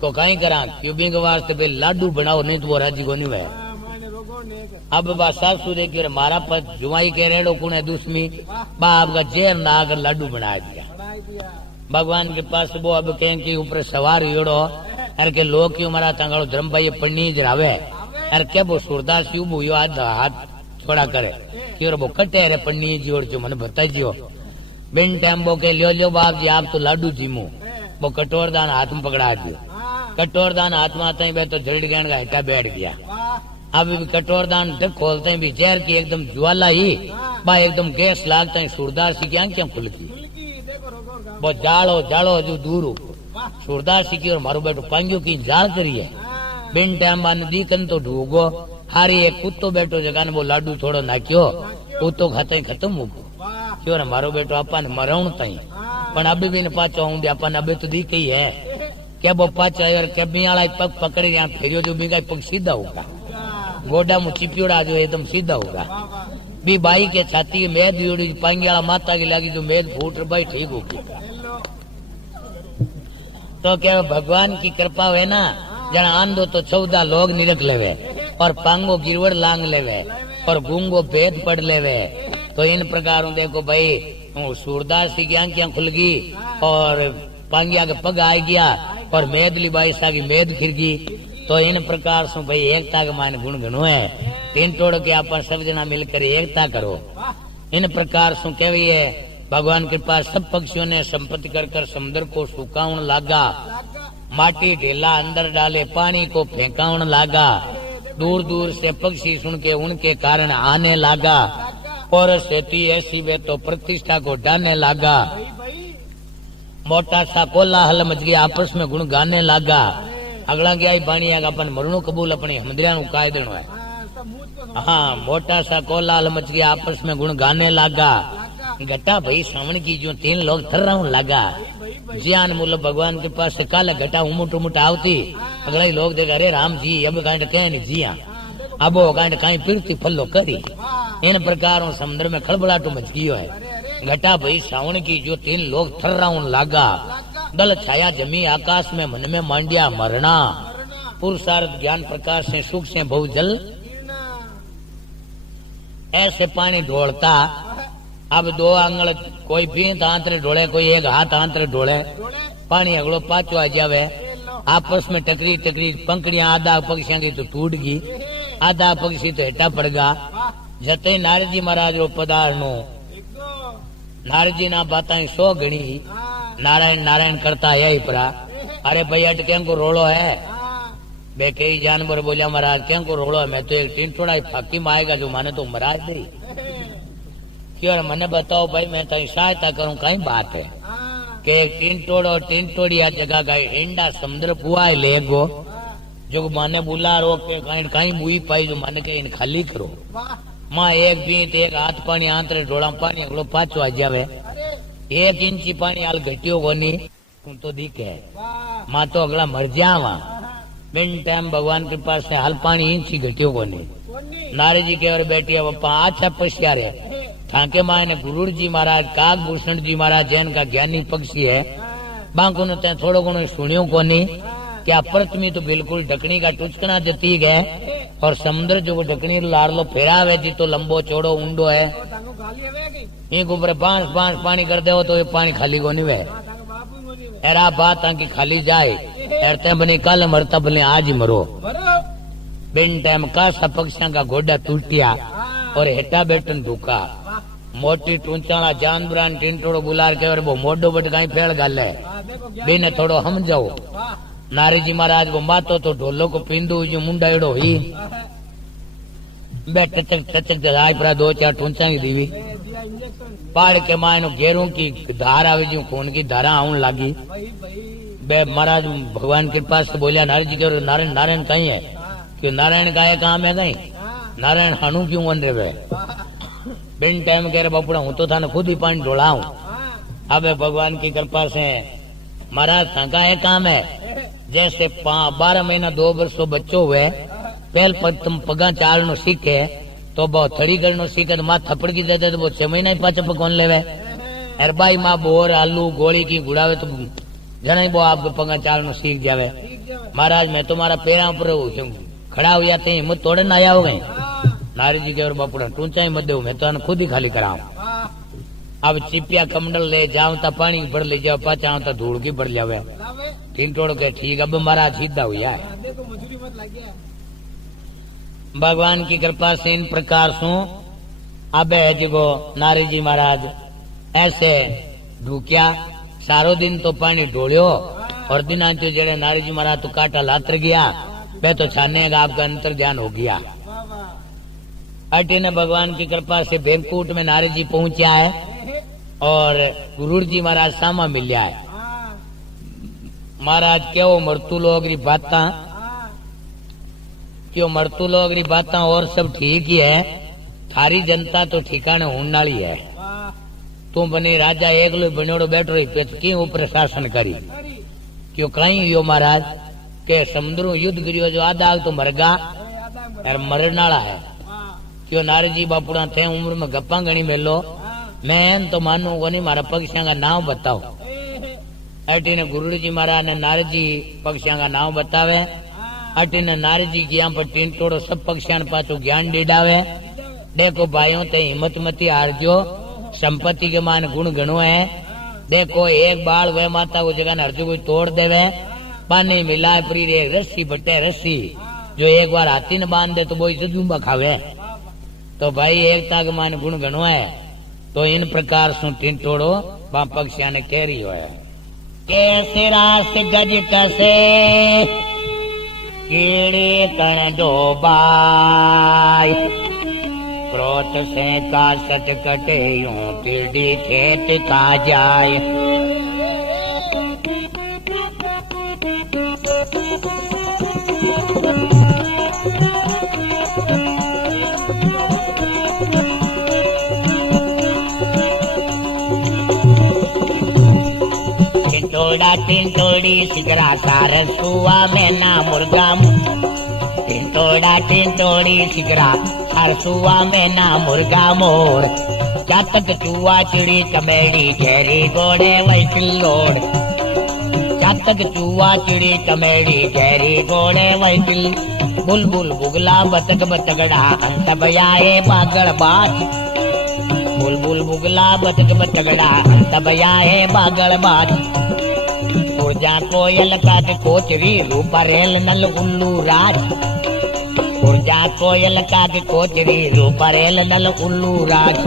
तो कहीं करा क्यों भी के वास्ते पे लाडू बनाओ नहीं तो वो राजी को नहीं हुआ। हाँ मायने रोगो नेक अब बा सासू रे के मारा पर जुआई के रेड़ो कुने दुश्मी बा आपका जेर ना आकर लाडू बना दिया। बढ़ाई दिया भगवान के पास वो अब कहें कि ऊपर सवार योड़ो अरे के लोग क्यों मारा तंगाड़ो धर्म भाई पढ़नी जरावे अरे क्या वो सूरदास यू बुयो हाथ छोड़ा करे क्यों वो कटे अरे पढ़नी जोड़ जो मैंने बताइयो बिन टाइम वो के लियो बाप जी आप तो लाडू जीमू वो कटोर दान हाथ में पकड़ा दियो। हाँ कटोर दान हाथ में आते ही तो झड़ गहन का हिटा बैठ गया। वाह अब भी कटोर दान ढक खोलते हैं भी जहर की एकदम ज्वाला ही बा एकदम गैस लागता है सूरदास की आंखें खुलती फुलकी देखो रोगो गाँव वो जाड़ो जो दूर वाह सूरदास की और मारो बैठो पांगियों की जाल करिए हाँ बिन टाइम बाद नदी कन तो ढूगो हारी एक कुत्तो बैठो जगह ने वो लाडू थोड़ो नाख्यो कुत्तो खाते ही खत्म हो गयो वाह क्यों मारो बेटो अपन मरण तई हाँ पण अभी भी न पाचो हूं अपन अभी तो दी कही है क्या वो पाचा यार कभी वाला पग पकड़े यहाँ फेरियो जो बीगा पग सीधा होगा क्या गोडा में चिपियोड़ा जो एकदम सीधा होगा वाह वाह भी बाई के छाती की मेद जोड़ी पांगी वाला माता की लगी जो मेद फूट भाई ठीक होगी। ले लो तो क्या भगवान की कृपा है ना जन आंदो तो 14 लोग निरख लेवे और पांगो गिरवड़ लांग लेवे और गूंगो भेद पढ़ लेवे। तो इन प्रकार देखो भाई सूरदास की आंखें खुल गई और पांगिया के पग आ गया और मेदली बाई सा की मेद फिर गई। तो इन प्रकार से भाई एकता के मान गुण गणो है तीन तोड़ के अपन सब जना मिलकर एकता करो। इन प्रकार से कहवी है भगवान के पास सब पक्षियों ने संपत्ति कर समुद्र को सुखाउन लागा माटी ढेला अंदर डाले पानी को फेंकाउन लागा दूर दूर से पक्षी सुन के उनके कारण आने लागा और सेठी ऐसी वे तो प्रतिष्ठा को डालने लागा मोटा सा कोलाहल मच गया आपस में गुण गाने लागा अगला गया बाणी अपन मरणो कबूल अपनी हमदरिया नु काय देनो है। हाँ मोटा सा कोलाहल मच गया आपस में गुण गाने लागा घटा भाई सावन की जो 3 लोग थर्राउन लगा जियान मूल भगवान के पास से काले घटा उमुट उमुट आवती अगला ही लोग देखा अरे राम जी अब कांड कह नहीं जिया अब वो कांड कहीं फिरती फल्लो करी। इन प्रकार समुद्र में खड़बड़ाटो मच गयो है। घटा भाई सावन की जो 3 लोग थर्राउन लागा दल छाया जमी आकाश में मन में मांडिया मरना पुरुषार्थ ज्ञान प्रकाश से सुख से बहु जल ऐसे पानी ढोलता। अब दो आंगल कोई भींत आंतरे ढोले, कोई एक हाथ आंतरे ढोले, डोले पानी अगलो पाछो आ जावे। ये लो आपस में टकरी टकरी पंखड़ियां आधा पक्षियों की तो टूट गई, आधा पक्षी तो हेठा पड़ गया। वाह जते नारद जी महाराज रो पधार नो, एक दो नारद जी ना बातें 100 गणी हाँ नारायण नारायण करता है ही परा। अरे भाई अटके को रोड़ो है। हाँ बे कई जानवर बोलिया महाराज क्या को रोड़ो है, मैं तो एक टिंटोड़ा फाकी में आएगा जो माने तो मराज दे। क्यों मने बताओ भाई, मैं तेरी सहायता करूं, कई बात है हाँ कि एक टिंटोड़ो टिंटोड़ी आ जगह का इंडा समुद्र पुआ ले गो, जो माने बुला रो के कहीं कहीं बुई पाई जो माने के इन खाली करो। वाह मां एक बीत एक हाथ पानी आंतरे ढोला पानी अगलो पाछो आ जावे। अरे 1 इंची पानी हाल घटियो कोनी तू तो दिखे। वाह मां तो अगला मर जावा। हाँ बिन टाइम भगवान के पास से हाल पानी इंची घटियो कोनी। कोनी नारद जी के और बैठी है पप्पा अच्छा पश्या रे ठाके माँ ने गुरु जी महाराज काकभूषण जी महाराज जैन का ज्ञानी पक्षी है। हाँ बांको ने तैं थोड़ो घणो सुनियो कोनी। हाँ क्या प्रथमी तो बिल्कुल ढकनी का टुचकना जती गए और समुद्र जो ढकनी लाड़लो फेरावे जी तो लंबो चौड़ो ऊंडो है। तो तांको गाली हवे की एक ऊपर बांस बांस पानी कर दे तो ये पानी खाली को नहीं वे। हाँ तांको बापू मोनी वे एरा बात ताकि खाली जाए एरते बनी कल मरता बने आज ही मरो। बरो बिन टाइम का सपक्षिया का गोडा टूटिया हाँ और हेटा बेटन ढूका। वाह मोटी टूंचाणा जानवरान टिंटोड़ो बुलार के वो मोडो बट कहीं फेल गाले हाँ देखो ज्ञान बिन थोड़ो हम जाओ। वाह नारद जी महाराज को मातो तो ढोलो को पिंदू जो मुंडा एड़ो ही हाँ बे टचक टचक दराई परा 2-4 टूंचा की दीवी दिया इंजेक्शन पाड़ के मायनो घेरों की धार आवे जो खून की धारा आउन लागी। भाई भाई बे महाराज भगवान कृपा से बोलिया नारद जी के नारायण नारायण कहीं है हाँ क्यों नारायण का ये काम है कहीं हाँ नारायण हानू क्यों बन रहे वाह बिन टाइम कह रहे बापुड़ा हूं तो थाने खुद ही पानी ढोलाऊं। हाँ अब भगवान की कृपा से महाराज का ये काम है जैसे 12 महीना 2 वर्षों बच्चों हुए पहल पर तुम पगा चालनो सीखे तो बहुत थड़ी करनो सीखे तो माँ थप्पड़ की देते तो वो 6 महीना ही पाचा पकौन लेवे। अरबाई माँ बोर आलू गोली की गुड़ावे तो जना ही वो आपको पगा चालनो सीख जावे। ठीक जावे महाराज मैं तुम्हारा पैरा पर खड़ा हो जाते हिम्मत तोड़े ना आया हो गई। हाँ नारद जी के और बापुड़ा टूंचा ही मत दो मैं तो खुद ही खाली कराऊं। वाह अब चिपिया कमंडल ले जाऊं ता पानी भर ले जाओ पाचा आऊं ता धूल की भर जावे। लावे टिंटोड़ के ठीक अब महाराज सीधा हुआ है। हाँ देखो मजूरी मत लग गया भगवान की कृपा से इन प्रकार सु अब है जिगो नारद जी महाराज ऐसे ढूकिया सारो दिन तो पानी ढोलियो और दिना तो जड़े नारद जी महाराज तो काटा लातर गया वे तो छाने का आपका अंतर ध्यान हो गया। वाह वाह अटी ने भगवान की कृपा से बेरकूट में नारद जी पहुंचा है और गुरु जी महाराज सामा मिलिया है। हाँ महाराज क्यों मरतू लोग री बाता हाँ क्यों मरतू लोग री बाता और सब ठीक ही है थारी जनता तो ठिकाने होने वाली है। वाह तू बने राजा एक लो बनेड़ो बैठो रही पे क्यों ऊपर शासन करी अरे क्यों कहीं यो महाराज के समुद्र युद्ध करियो जो आधा तो मरगा याद आ और मरनाला है। वाह क्यों नारद जी बापुड़ा थे उम्र में गप्पा गणी मेलो हाँ मैं तो मानू को नहीं मारा पक्षियों का नाम बताओ। अटी ने गुरु जी महाराज ने नारद जी पक्षियों का नाम बतावे। हाँ अटी ने नारद जी की यहाँ पर टिंटोड़ो सब पक्षियों पाछो ज्ञान डिडावे। देखो भाइयों ते हिम्मत मती हारजो संपत्ति के मान गुण गणो है। देखो एक बाल वह माता को जगह हरजो कोई तोड़ देवे पानी मिला परी रे रस्सी बटे रस्सी जो एक बार हाथी ने बांध दे तो वो जुम्बा खावे। तो भाई एकता के मान गुण गणो है। तो इन प्रकार सु टिंटोड़ो वहां पक्षिया ने कह रही है कैसे रास गज कसे कीड़े कण डोबाई क्रोध से का सत कटे यूं टिड्डी खेत का जाए। टिंटोड़ा टिंटोड़ी सिगरा सारसुआ में ना मुर्गा टिंटोड़ा टिंटोड़ी सिगरा सारसुआ में ना मुर्गा मोर चातक चूआ चिड़ी चमेड़ी घेरी घोड़े वही चिल्लोड़ चातक चूआ चिड़ी चमेड़ी घेरी घोड़े वही चिल बुलबुल बुगला बतक बतगड़ा हंस बयाए बागड़ बाज बुलबुल बुगला बतक बतगड़ा हंस बयाए बागड़ बाज ऊर्जा कोयल काग कोचरी रूपा रेल नल उल्लू राज ऊर्जा कोयल काग कोचरी रूपा रेल नल उल्लू राज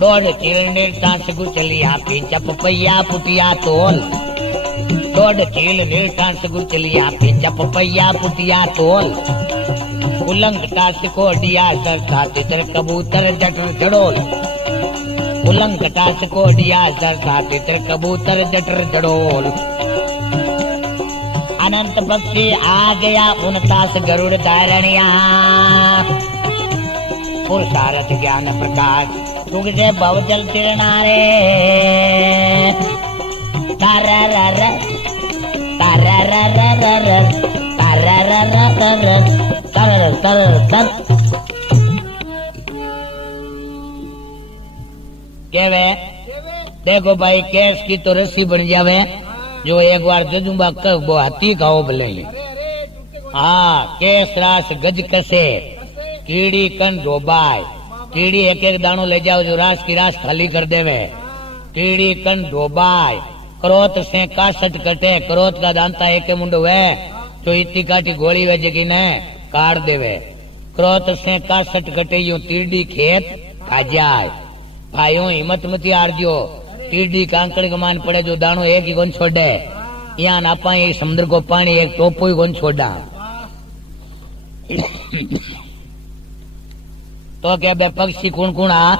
दौड़ चील सांस गुचलिया पीछा पपैया पुटिया तोल दौड़ चील सांस गुचलिया पीछा पपैया पुटिया तोल उलंग टास कोडिया सरसा तितर कबूतर जटर जड़ोल उलंग टास कोडिया सरसा तितर कबूतर जटर जड़ोल अनंत पक्षी आ गया 49 गरुड़ धारणिया पुरुषार्थ ज्ञान प्रकाश तुग से भवजल तिरनारे तररर तररर तररर तररर तररर केवे देखो भाई केस की तो रस्सी बन जावे जो एक बार जजुबा कब वो हाथी खाओ भले हाँ केस रास गज कसे कीड़ी कन डोबाय कीड़ी एक एक दानो ले जाओ जो रास की रास खाली कर देवे कीड़ी कन डोबाय क्रोध से कासट कटे क्रोध का दांता एक मुंडो है जो इतनी काटी गोली वे जगी ने काट देवे क्रोध से कासट कटे यूं तीड़ी खेत खा जाए भाइयों हिम्मत मती हार दियो तीड़ी कांकड़ कमान पड़े जो दानो एक ही गोन छोड़े यहाँ नापा ये समुद्र को पानी एक टोपो ही गोन छोड़ा तो क्या बे पक्षी कौन कौन आ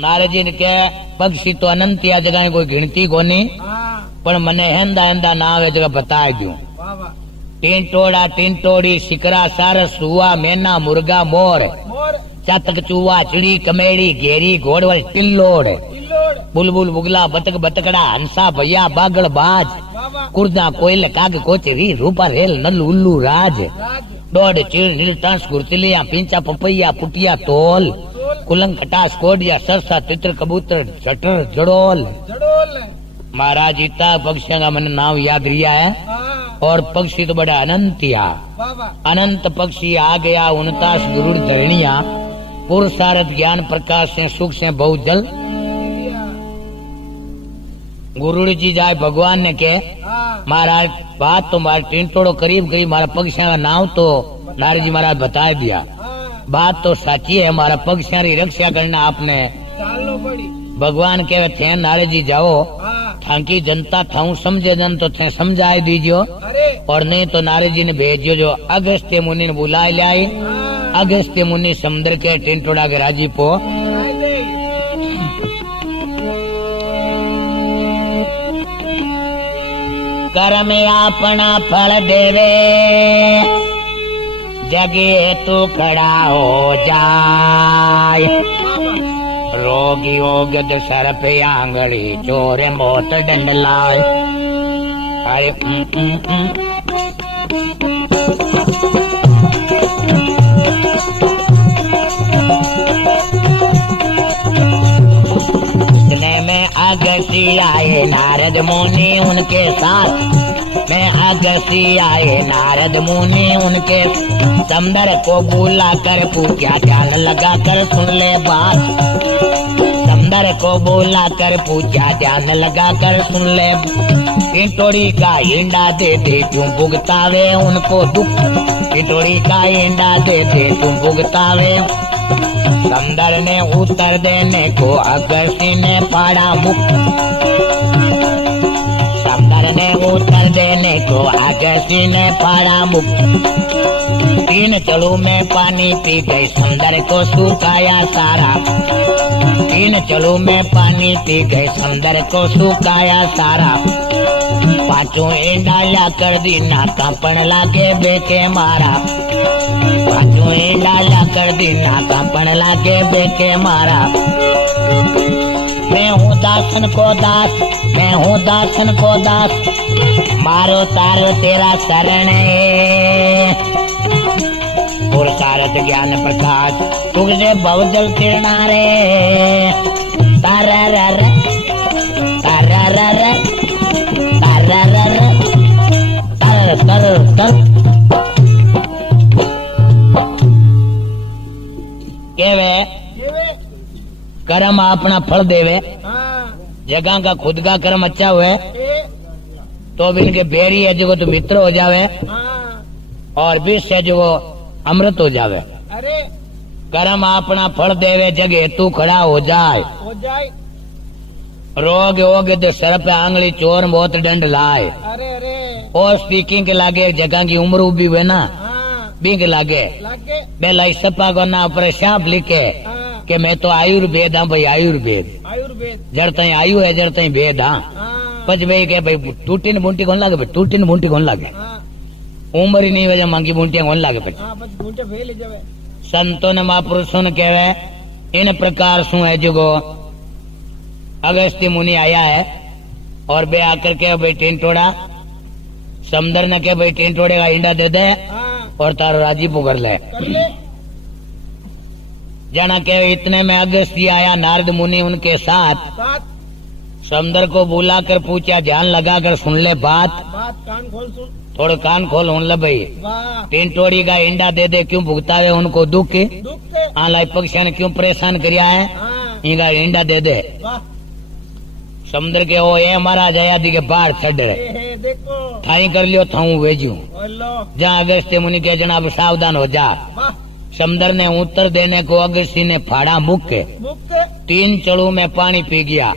नारद जी ने के पक्षी तो अनंत या जगह कोई गिनती कोनी पण मने हेंदा हेंदा ना आवे जगह बताई दूं टींटोड़ा टींटोड़ी शिकरा सारस सुआ मैना मुर्गा मोर चातक चूहा चिड़ी कमेड़ी घेरी घोड़वल टिल्लोड़ बुलबुल बुगला बतक बतकड़ा हंसा भैया बागड़ बाज कुर्दा कोयल काग कोचरी रूपा रेल नल उल्लू राज दौड़ चीड़ नीलतांस गुरतिलिया पिंचा पपैया पुटिया तोल कुलंग खटास कोडिया सरसा तित्र कबूतर जटर जड़ोल महाराज इतना पक्षियों का मन नाम याद रिया है और पक्षी तो बड़ा अनंतिया अनंत पक्षी आ गया 49 गुरुड़ धरणिया पुरुषार्थ ज्ञान प्रकाश से सुख से बहुत जल गुरुड़ जी जाए भगवान ने के महाराज बात तो मारा टींटोड़ो करीब गई मारा पक्षियों का नाम तो नारद जी महाराज बता दिया बात तो सच्ची है हमारा पक्षियों की रक्षा करना आपने भगवान के थे नारद जी जाओ थाकी जनता थाऊ समझे जन तो थे समझाए दीजियो और नहीं तो नारद जी ने भेजियो जो अगस्त्य मुनि ने बुलाए लाई अगस्त्य मुनि समुद्र के टिंटोड़ा के राजी पो कर्म अपना फल देवे जगे तू खड़ा हो जाए रोगी योग सर पे आंगड़ी चोरे मौत डंड लाए अरे इतने में अगस्ती आए नारद मुनि उनके साथ में अगस्ती आए नारद मुनि उनके समंदर को बुला कर पूछा ध्यान लगा कर सुन ले बात समंदर को बुला कर पूछा ध्यान लगा कर सुन ले टिटोड़ी का इंडा दे दे क्यों भुगतावे उनको दुख टिटोड़ी का इंडा दे दे क्यों भुगतावे समंदर ने उत्तर देने को अगस्ती ने पाड़ा मुख समंदर ने उत्तर देने को अगस्ती ने पाड़ा मुख 3 चलू में पानी पी गई समंदर को सुखाया सारा 3 चलू में पानी पी गई समंदर को सुखाया सारा 5 इंडा ला कर दी नाका पण लागे बेके मारा 5 इंडा ला कर दी नाका पण लागे बेके मारा मैं हूँ दासन को दास मैं हूँ दासन को दास मारो तारो तेरा शरण है पुरुषार्थ ज्ञान प्रकाश तुझे बहुजल तिरना रे ताररर ताररर ताररर तर तर तर कर्म अपना फल देवे। हाँ जगह का खुद का कर्म अच्छा हुए ए तो भी इनके बेरी है जो तो मित्र हो जावे, हाँ और विष है जो अमृत हो जावे। अरे कर्म अपना फल देवे, जग हेतु खड़ा हो जाए। हो जाए। रोग होगे तो सर पे आंगली चोर बहुत दंड लाए। अरे अरे और स्पीकिंग के लागे जगह की उम्र उभी हुए ना हाँ बिंग लागे लागे बेला सपा को ना ऊपर साफ लिखे हाँ कि मैं तो आयुर्वेद हाँ भाई आयुर्वेद आयुर्वेद जड़ तई आयु है जड़ तई भेद हाँ। हाँ पच भाई के भाई टूटी ने बूंटी कौन लागे भाई टूटी ने बूंटी कौन लागे हाँ उम्र ही नहीं वजह मांगी बूंटियां कौन लागे भाई। हाँ बस घूंटे फेल जावे। संतों ने महापुरुषों ने कहवे इन प्रकार सु है जो अगस्त्य मुनि आया है और बे आकर के भाई टिंटोड़ा समंदर ने के भाई टिंटोड़े का इंडा दे दे हाँ और तारो राजी पुकर ले। कर ले। जाना के इतने में अगस्त्य आया नारद मुनि उनके साथ बात समंदर को बुलाकर पूछा ध्यान लगाकर सुन ले बात। बात कान खोल सुन। थोड़ा कान खोल उन ले भाई वाह टिंटोड़ी का इंडा दे दे क्यों भुगतावे उनको दुख दुख के आलाई पक्षियों ने क्यों परेशान किया है हाँ इनका इंडा दे दे। वाह समुद्र के ओ ये महाराज आया दी के बाढ़ चढ़ रहे हे देखो थाई कर लियो थाऊ भेजू बोलो जहाँ अगस्त्य मुनि के जनाब सावधान हो जा। वाह समुद्र ने उत्तर देने को अगस्त्य ने फाड़ा मुख के मुख के 3 चड़ू में पानी पी गया।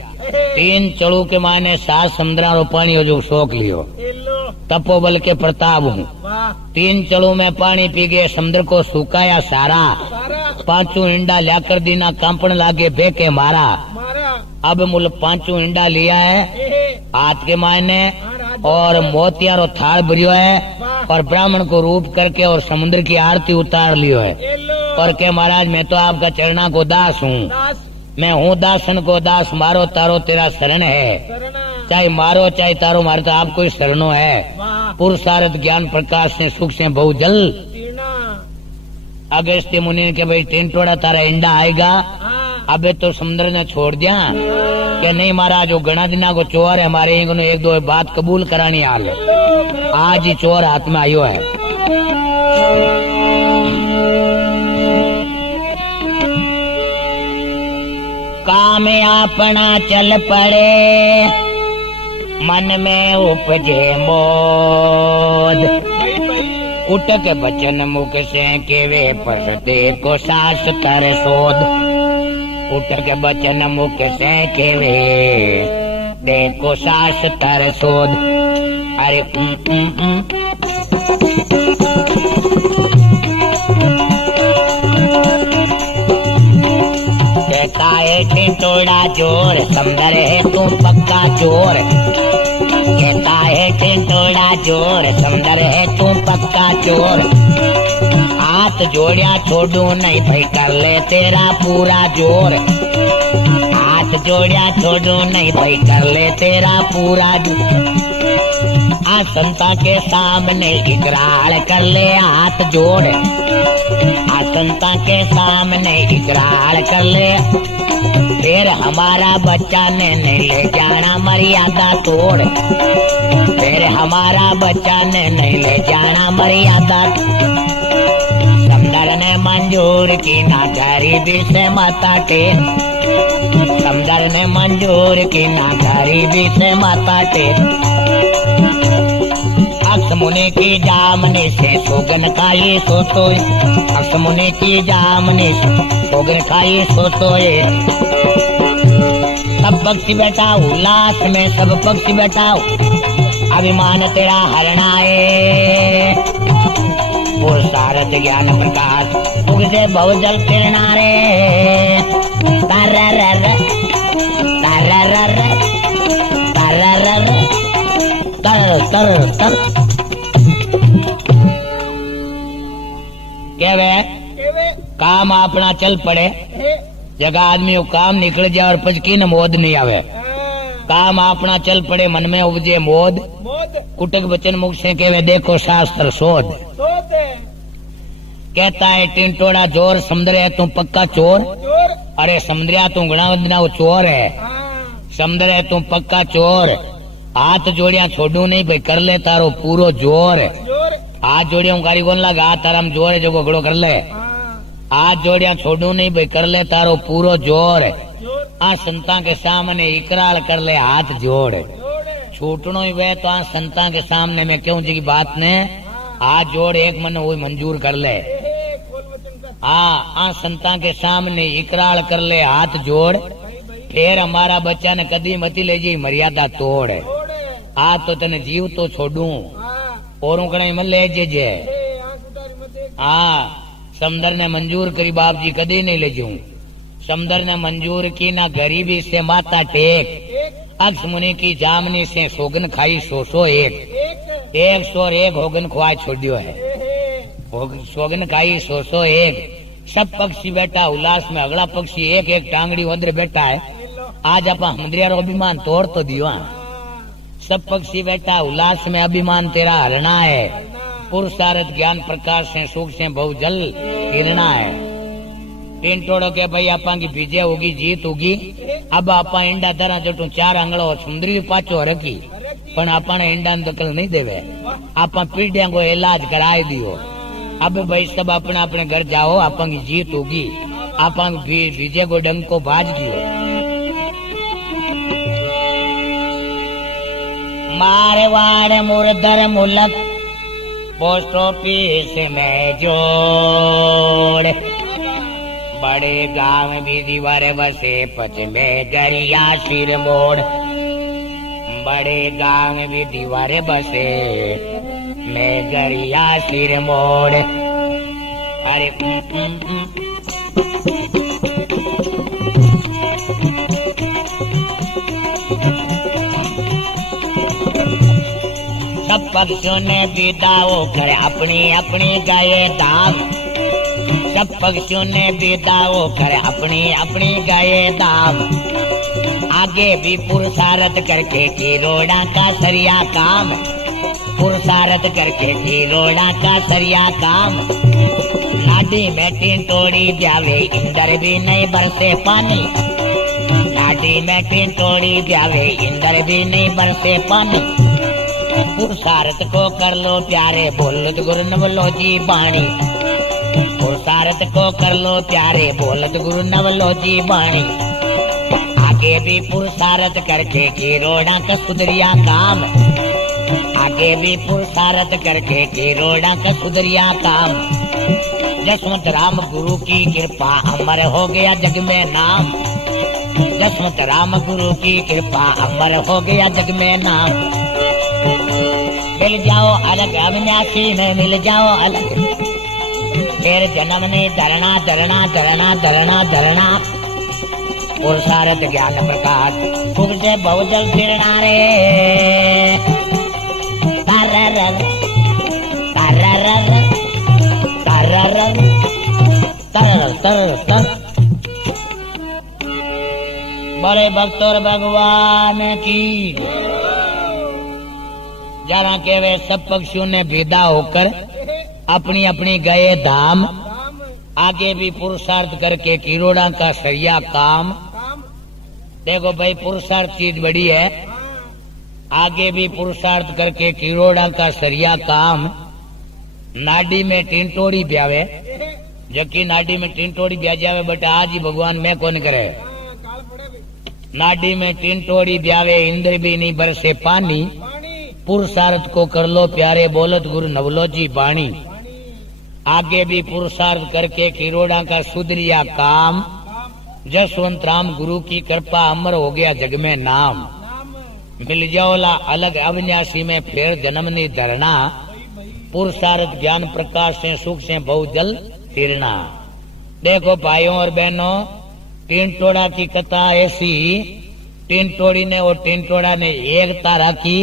3 चड़ू के माने 7 समुद्रा रो पानी हो जो सोख लियो लो तपोबल के प्रताप हूँ। वाह 3 चड़ू में पानी पी गए समुद्र को सुखाया सारा। सारा 5 इंडा लाकर दीना कांपण लागे बेके मारा। मारा अब मुल 5 इंडा लिया है हे हाथ के मायने हाँ राज और मोतियारो थाल भरियो है वाह और ब्राह्मण को रूप करके और समुद्र की आरती उतार लियो है हे लो और के महाराज मैं तो आपका चरणा को दास हूँ। दास मैं हूँ दासन को दास मारो तारो तेरा शरण है शरणा चाहे मारो चाहे तारो मारो तो आपको ही शरणो है। वाह पुरुषार्थ ज्ञान प्रकाश से सुख से बहु जल। तीर्णा अगस्त्य मुनि ने के भाई टिंटोड़ा तारा इंडा आएगा। हाँ अबे तो समुद्र ने छोड़ दिया कि नहीं महाराज जो घना दिना को चोर है हमारे इनको 1-2 बात कबूल करानी हाल आज ही चोर हाथ में आयो है। काम अपना चल पड़े मन में उपजे मोद भाई भाई कुटक बचन मुख से केवे पस देखो सास तर शोध। कुटक बचन मुख से केवे देखो सास तर शोध। अरे कहता है टिंटोड़ा जोर समंदर है तू पक्का चोर। कहता है टिंटोड़ा जोर समंदर है तू पक्का चोर। हाथ जोड़िया छोड़ू नहीं भाई कर ले तेरा पूरा जोर। हाथ जोड़िया छोड़ू नहीं भाई कर ले तेरा पूरा जोर। आ संता के सामने इकरार कर ले हाथ जोड़। आ संता के सामने इकरार कर ले फिर हमारा बच्चा ने नहीं ले जाना मर्यादा तोड़। फिर हमारा बच्चा ने नहीं ले जाना मर्यादा। समंदर ने मंजूर की ना गरीबी से माता टेर। समंदर ने मंजूर की ना गरीबी से माता टेर। अक्ष मुनि की जामनी से सोगन खाई सोतोय। अक्ष मुनि की जामनी से सोगन खाई सोतोय। सब पक्षी बैठा उल्लास में सब पक्षी बैठा अभिमान तेरा हरणाए। पुरुषार्थ ज्ञान प्रकाश मुख से बहुजल किरणा रे। तररर तररर तररर तर तर तर क्या वे केवे काम अपना चल पड़े हे जगह आदमी को काम निकल जाए और पचकी न मोद नहीं आवे। हाँ काम अपना चल पड़े मन में उपजे मोद। मोद कुटक बचन मुख से कहवे देखो शास्त्र शोध। सोते कहता है टिंटोड़ा जोर समुद्र है तू पक्का चोर। चोर अरे समुद्रिया तू गणावंदना वो चोर है। हाँ समुद्र है तू पक्का चोर। हाथ जोड़िया छोड़ू नहीं भाई कर ले तारो पूरो जोर। जोर हाथ जोड़िया कारी कौन लगा हाथ तारा में जोर है जो घोड़ो कर ले। हाँ हाथ जोड़िया छोड़ू नहीं भाई कर ले तारो पूरो जोर। जोर आ संता के सामने इकरार कर ले हाथ जोड़, जोड़े छूटनो ही वे तो आ संता के सामने में क्यों जी की बात ने हाथ जोड़ एक मन वो मंजूर कर ले। खोल वचन का आ संता के सामने इकरार कर ले हाथ जोड़, फिर हमारा बच्चा ने कदी मती ले जी मर्यादा तोड़। जोड़े आ तो तने जीव तो छोड़ू हाँ और कणे मत ले जे आंख उतारी मत देख समंदर ने मंजूर करी बाप जी कदी नहीं ले जाऊं। समंदर ने मंजूर की ना गरीबी से माता टेक, एक अक्ष मुनि की जामनी से सोगन खाई 101 एक 101 होगन खुआ छोड़ियो है। सोगन खाई 101 सब पक्षी बैठा उल्लास में, अगला पक्षी एक एक टांगड़ी उधर बैठा है। आज आप हमद्रिया रो अभिमान तोड़ तो दियो। सब पक्षी बैठा उल्लास में, अभिमान तेरा हरना है। पुरुषार्थ ज्ञान प्रकाश से सुख से बहु जल हिरना है। टिंटोड़ो के भाई आपा की बीजे होगी जीत होगी। अब आपा इंडा तरह जटू 4 आंगड़ो सुंदरी पाचो रखी पण आपा ने इंडा दखल नहीं देवे। आपा पीढ़िया को इलाज कराए दियो। अब भाई सब अपने अपने घर जाओ, आपा की जीत होगी। आपा बीजे को डंग को बाज दियो। मारवाड़ मुरदर मुलक पोस्ट ऑफिस में जोड़, बड़े गांव भी दीवार बसे पच में दरिया सिर मोड़। बड़े गांव भी दीवार बसे में दरिया सिर मोड़। अरे सब पक्षियों ने विदाओ कर अपनी अपनी गाये दाम। सब पक्षियों ने विदाओ कर अपनी अपनी गाये दाम। आगे भी पुरुषार्थ करके किरोड़ा का सरिया काम। पुरुषार्थ करके किरोड़ा का सरिया काम। नाडी में टिंटोड़ी ब्यावे इंदर भी नहीं बरसे पानी। नाडी में टिंटोड़ी ब्यावे इंदर भी नहीं बरसे पानी। पुरुषार्थ को कर लो प्यारे बोलत गुरु नवलो जी बाणी। पुरुषार्थ को कर लो प्यारे बोलत गुरु नवलो जी बाणी। आगे भी पुरुषार्थ करके किरोड़ा का सुधरिया काम। आगे भी पुरुषार्थ करके किरोड़ा का सुधरिया काम। जसवंत राम गुरु की कृपा अमर हो गया जग में नाम। जसवंत राम गुरु की कृपा अमर हो गया जग में नाम। मिल जाओ अलग अविनाशी में मिल जाओ अलग। फिर जन्म ने धरना धरना धरना धरना धरना। पुरुषार्थ ज्ञान प्रकाश सुख से बहुजल फिरना रे। तररर तररर तररर तररर तररर। बड़े भक्तों भगवान की जरा के वे सब पक्षियों ने विदा होकर अपनी अपनी गए धाम। आगे भी पुरुषार्थ करके किरोड़ा का सरिया काम। देखो भाई पुरुषार्थ चीज बड़ी है। आगे भी पुरुषार्थ करके किरोड़ा का सरिया काम। नाडी में टिंटोड़ी ब्यावे, जबकि नाडी में टिंटोड़ी ब्या जावे बट आज ही भगवान मैं कौन करे। नाडी में टिंटोड़ी ब्यावे इंद्र भी नहीं बरसे पानी। पुरुषार्थ को कर लो प्यारे बोलत गुरु नवलो जी बाणी। आगे भी पुरुषार्थ करके किरोड़ा का सुधरिया काम। जसवंत राम गुरु की कृपा अमर हो गया जग में नाम। मिल जाओला अलग अविनाशी में फिर जन्म नहीं धरना। पुरुषार्थ ज्ञान प्रकाश से सुख से बहुजल फिरना। देखो भाइयों और बहनों, टिंटोड़ा की कथा ऐसी। टिंटोड़ी ने और टिंटोड़ा ने एकता रखी।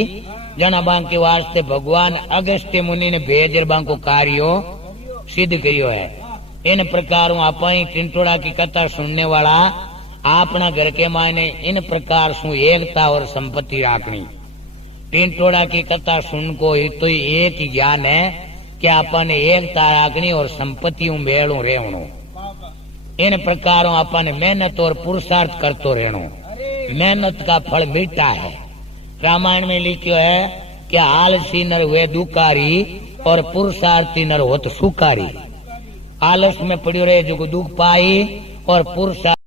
जना बांग के वास्ते भगवान अगस्त्य मुनि ने भेजर बांग को कार्यो सिद्ध करियो है। इन प्रकार आप टिंटोड़ा की कथा सुनने वाला अपना घर के मायने इन प्रकार सु एकता और संपत्ति राखनी। टिंटोड़ा की कथा सुन को तो एक ही ज्ञान है कि अपन एकता राखनी और संपत्ति मेड़ू रेवणो। इन प्रकार अपन मेहनत और पुरुषार्थ करतो रहनो। मेहनत का फल मीठा है। रामायण में लिखो है कि आलसी नर हुए दुकारी और पुरुषार्थी नर होत सुकारी। आलस में पड़ियो रहे जो दुख पाई और पुरुषार्थ